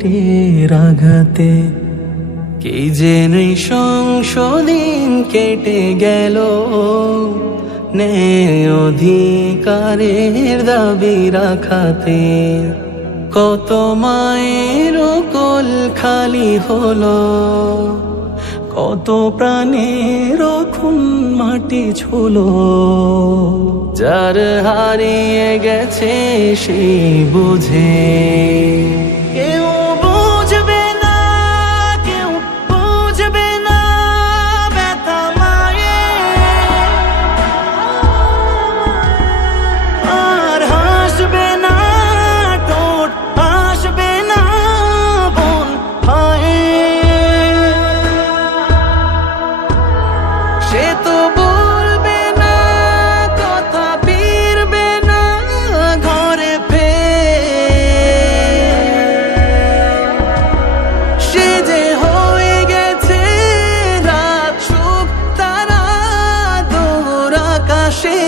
টের আঘাতে কি যে নৃশংসদিন কেটে গেল ন্যায় অধিকারের দাবি রাখাতে। কত মায়ের কোল খালি হলো, কত প্রাণের খুন মাটি ছুলো। যার হারিয়ে গেছে সেই বুঝে, কেউ বুঝবে না, কেউ বুঝবে না ব্যথা মায়ের। আর হাসবে না ঠোঁট, হাসবে না বোন ভাইয়ের। সে তো বলবে না কথা, ফিরবে না ঘরে সে যে হয়ে গেছে রাত সুখ তারা দূর আকাশে।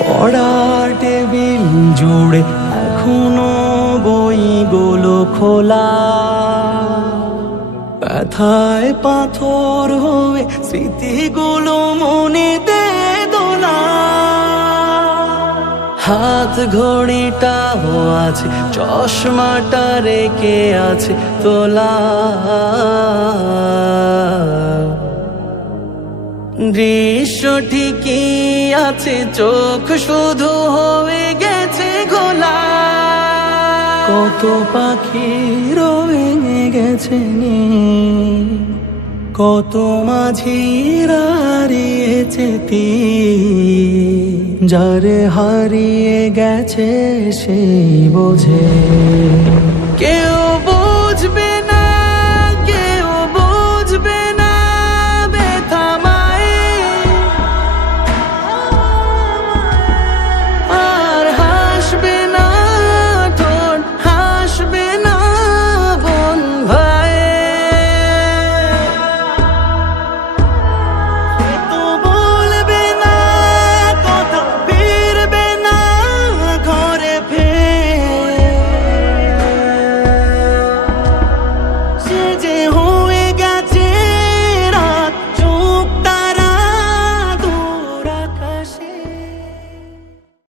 পড়ার টেবিল জুড়ে এখনো বইগুলো খোলা, ব্যথায় পাথর হয়ে স্মৃতিগুলো মনেতে দোলা। হাত ঘড়িটাও আছে, চশমাটা রেখে আছে তোলা। দৃশ্য ঠিকই আছে, চোখ শুধু হয়ে গেছে ঘোলা। কত পাখি রয়ে গেছে নীল, কত মাঝি হারিয়েছে তীর। যারে হারিয়ে গেছে সেই বোঝে।